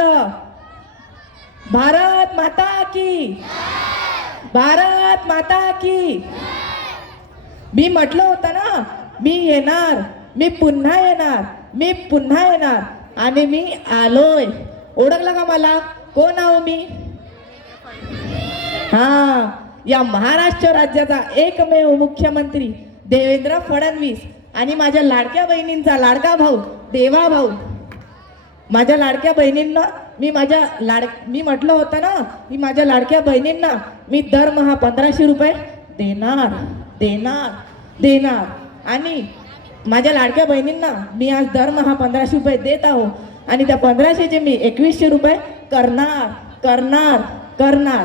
महाराष्ट्र, भारत माता की, भारत माता की. मी म्हटलं होतं ना, मी येणार, मी पुन्हा येणार, मी पुन्हा येणार, आणि मी आलोय. ओळखलं का मला? कोण आहो मी? हा, या महाराष्ट्र राज्याचा एकमेव मुख्यमंत्री देवेंद्र फडणवीस आणि माझ्या लाडक्या बहिणींचा लाडका भाऊ देवा भाऊ. माझ्या लाडक्या बहिणींना मी म्हटलं होतं ना, मी माझ्या लाडक्या बहिणींना मी दरमहा 1500 रुपये देणार देणार देणार. आणि माझ्या लाडक्या बहिणींना मी आज दरमहा 1500 रुपये देत आहो, आणि त्या 1500चे मी 2100 रुपये करणार करणार करणार.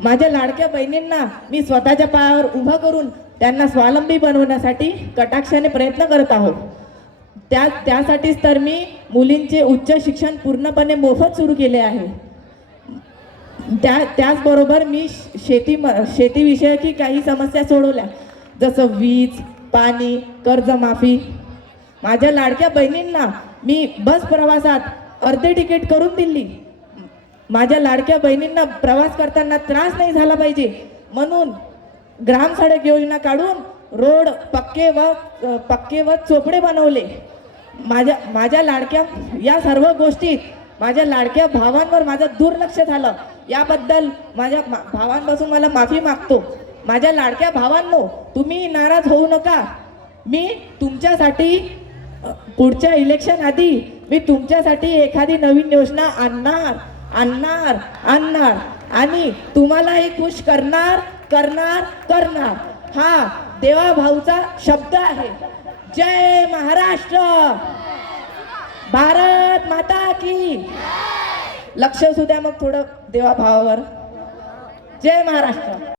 माझ्या लाडक्या बहिणींना मी स्वतःच्या पायावर उभं करून त्यांना स्वावलंबी बनवण्यासाठी कटाक्षाने प्रयत्न करत आहोत. त्यासाठीच तर मी मुलींचे उच्च शिक्षण पूर्णपणे मोफत सुरू केले आहे. त्याचबरोबर मी शेतीविषयी काही समस्या सोडवल्या, जसं वीज, पाणी, कर्जमाफी. माझ्या लाडक्या बहिणींना मी बस प्रवासात अर्धे तिकीट करून दिली. माझ्या लाडक्या बहिणींना प्रवास करताना त्रास नाही झाला पाहिजे म्हणून ग्राम सडक योजना काढून रोड पक्के व चोपडे बनवले. माझ्या लाडक्या या सर्व गोष्टीत माझ्या लाडक्या भावांवर माझं दुर्लक्ष झालं. याबद्दल माझ्या भावांपासून मला माफी मागतो. माझ्या लाडक्या भावांनो, तुम्ही नाराज होऊ नका. मी तुमच्यासाठी पुढच्या इलेक्शन आधी मी तुमच्यासाठी एखादी नवीन योजना आणणार आणणार आणणार आणि तुम्हालाही खुश करणार करणार करणार. हा देवा भाऊचा शब्द आहे. जय महाराष्ट्र, भारत माता की. लक्ष असू द्या मग थोडं देवा भावावर. जय महाराष्ट्र.